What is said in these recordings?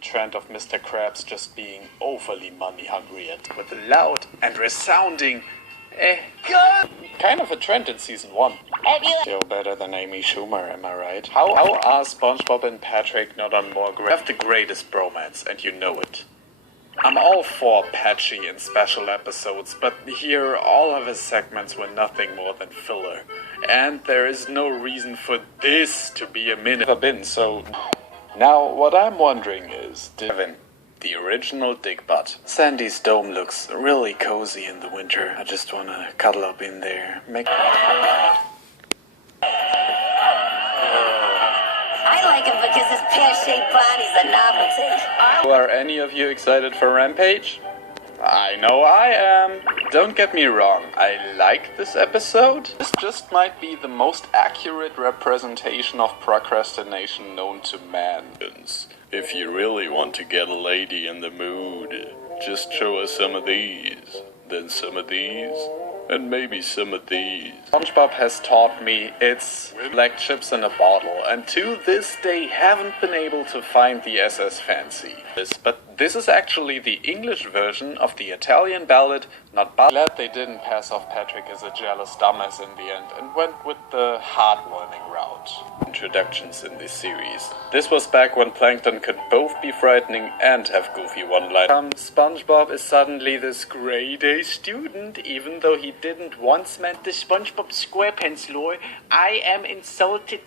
trend of Mr. Krabs just being overly money hungry and with a loud and resounding kind of a trend in season 1. Still better than Amy Schumer, am I right? How are SpongeBob and Patrick not on more have the greatest bromance, and you know it. I'm all for patchy and special episodes, but here all of his segments were nothing more than filler. And there is no reason for this to be a minute. So now what I'm wondering is, Devin, the original Dick Butt. Sandy's dome looks really cozy in the winter. I just wanna cuddle up in there. I like him because his pear-shaped body's a novelty. Are any of you excited for Rampage? I know I am. Don't get me wrong, I like this episode. This just might be the most accurate representation of procrastination known to man. If you really want to get a lady in the mood, just show us some of these, then some of these, and maybe some of these. SpongeBob has taught me it's like chips in a bottle, and to this day haven't been able to find the SS Fancy. But this is actually the English version of the Italian ballad, not ballad. Glad they didn't pass off Patrick as a jealous dumbass in the end and went with the heartwarming route. Introductions in this series. This was back when Plankton could both be frightening and have goofy one-liners. SpongeBob is suddenly this grade-A student, even though he didn't once meant the SpongeBob SquarePants lore. I am insulted.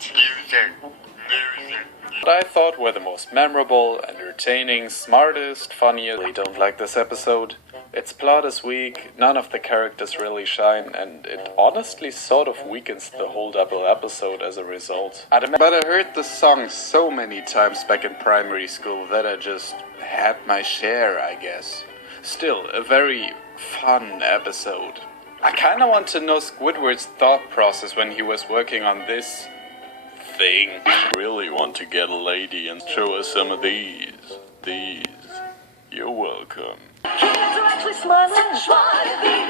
What I thought were the most memorable, entertaining, smartest, funniest. I really don't like this episode. Its plot is weak, none of the characters really shine, and it honestly sort of weakens the whole double episode as a result. But I heard the song so many times back in primary school that I just had my share, I guess. Still, a very fun episode. I kinda want to know Squidward's thought process when he was working on this thing. Really want to get a lady and show us some of these. You're welcome. Kids are actually smiling.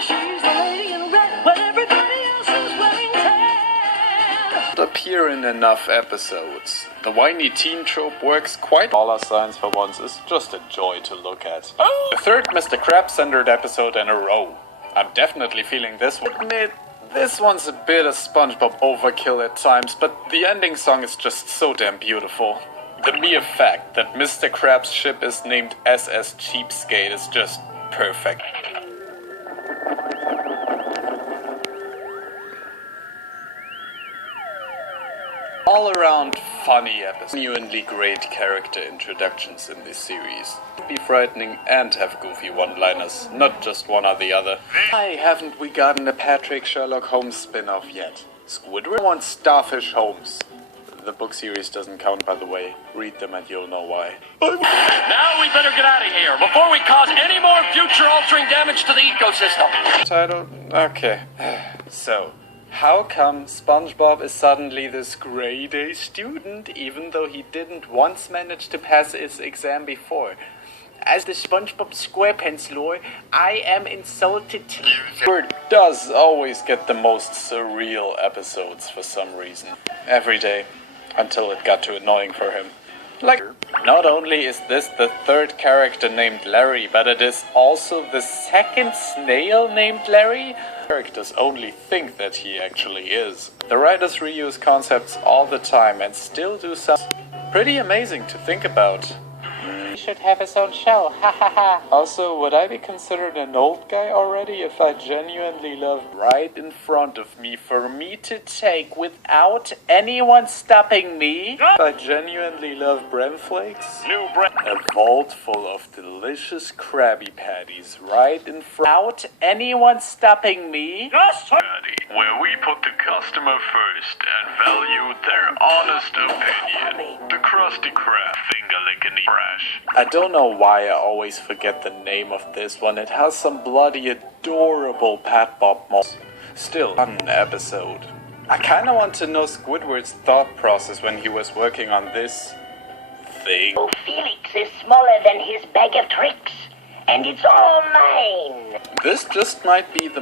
She's the lady in red when everybody else is wearing tan. Appear in enough episodes. The whiny teen trope works quite. Dollar signs for once is just a joy to look at. The third Mr. Krabs-centered episode in a row. I'm definitely feeling this one. Admit, this one's a bit of SpongeBob overkill at times, but the ending song is just so damn beautiful. The mere fact that Mr. Krabs' ship is named SS Cheapskate is just perfect. All around funny episodes. Genuinely great character introductions in this series. Be frightening and have goofy one-liners, not just one or the other. Why haven't we gotten a Patrick Sherlock Holmes spin-off yet? Squidward wants Starfish Holmes. The book series doesn't count, by the way. Read them and you'll know why. Now we better get out of here before we cause any more future-altering damage to the ecosystem. Title? Okay. So, how come SpongeBob is suddenly this grade-A student, even though he didn't once manage to pass his exam before? As the SpongeBob SquarePants lore, I am insulted. Squidward does always get the most surreal episodes for some reason. Every day. Until it got too annoying for him. Like, not only is this the third character named Larry, but it is also the second snail named Larry. Characters only think that he actually is. The writers reuse concepts all the time and still do something pretty amazing to think about. He should have his own show, ha ha ha. Also, would I be considered an old guy already if I genuinely loved right in front of me for me to take without anyone stopping me? If I genuinely love Bren Flakes? A vault full of delicious Krabby Patties right in front without anyone stopping me? Where we put the customer first and value their honest opinion. The Krusty Krab finger-licking trash. I don't know why I always forget the name of this one. It has some bloody adorable Pat Bob moments. Still, fun episode. I kinda want to know Squidward's thought process when he was working on this thing. Oh, Felix is smaller than his bag of tricks, and it's all mine. This just might be the